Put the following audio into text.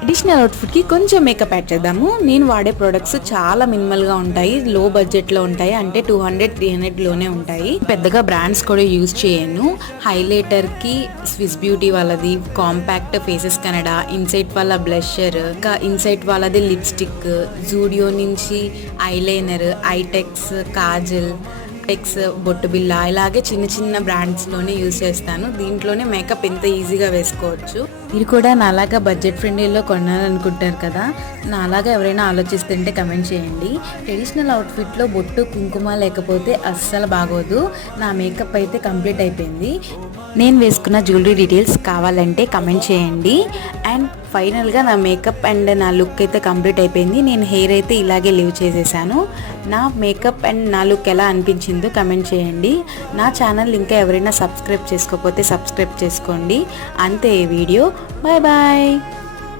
Traditional outfit కి కొంచెం makeup add చేద్దాము. నేను వాడే ప్రొడక్ట్స్ చాలా మినిమల్ గా ఉంటాయి, లో బడ్జెట్ లో ఉంటాయి, అంటే 200-300 లోనే ఉంటాయి. పెద్దగా బ్రాండ్స్ కూడా యూజ్ చేయను. హైలైటర్ కి స్విస్ బ్యూటీ వాళ్ళది కాంపాక్ట్ ఫేసెస్ కెనడా, ఇన్సైట్ వాళ్ళ బ్లషర్, ఇంకా ఇన్సైట్ వాళ్ళది లిప్స్టిక్, జూడియో నుంచి ఐలైనర్, ఐటెక్స్, కాజల్, టెక్స్, బొట్టు బిల్ల, ఇలాగే చిన్న చిన్న బ్రాండ్స్లోనే యూజ్ చేస్తాను. దీంట్లోనే మేకప్ ఎంత ఈజీగా వేసుకోవచ్చు. మీరు కూడా నాలాగా బడ్జెట్ ఫ్రెండ్లీలో కొనాలనుకుంటారు కదా, నాలాగా ఎవరైనా ఆలోచిస్తుంటే కమెంట్ చేయండి. ట్రెడిషనల్ అవుట్ఫిట్లో బొట్టు కుంకుమ లేకపోతే అస్సలు బాగోదు. నా మేకప్ అయితే కంప్లీట్ అయిపోయింది. నేను వేసుకున్న జ్యువెలరీ డీటెయిల్స్ కావాలంటే కమెంట్ చేయండి. అండ్ ఫైనల్గా నా మేకప్ అండ్ నా లుక్ అయితే కంప్లీట్ అయిపోయింది. నేను హెయిర్ అయితే ఇలాగే లీవ్ చేసేసాను. నా మేకప్ అండ్ నా లుక్ ఎలా అనిపించిందో కమెంట్ చేయండి. నా ఛానల్ ఇంకా ఎవరైనా సబ్స్క్రైబ్ చేసుకోకపోతే సబ్స్క్రైబ్ చేసుకోండి. అంతే ఈ వీడియో. Bye bye.